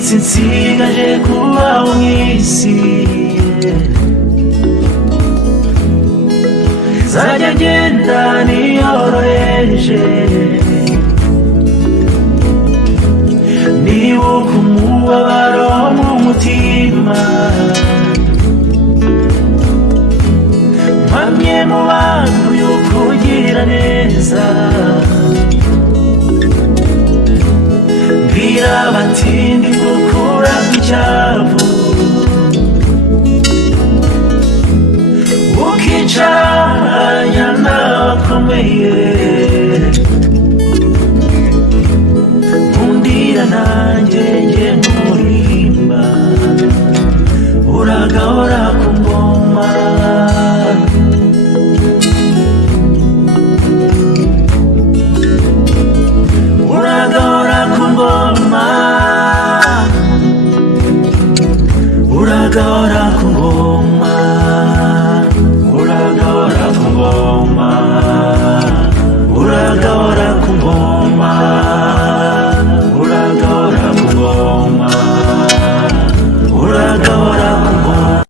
iminsi nsigaje kubaho mw'isi zajya ngenda niyoroheje nibuka umubabaro mu mutima mpamye mu bantu y'ukugira neza mbwira abatindi gukura kw'icyavu ukicaranya n'abakomeye nkundira nanjye njye nk'umuhimba uragahora ku ngoma uragahora ku ngoma uragahora ku ngoma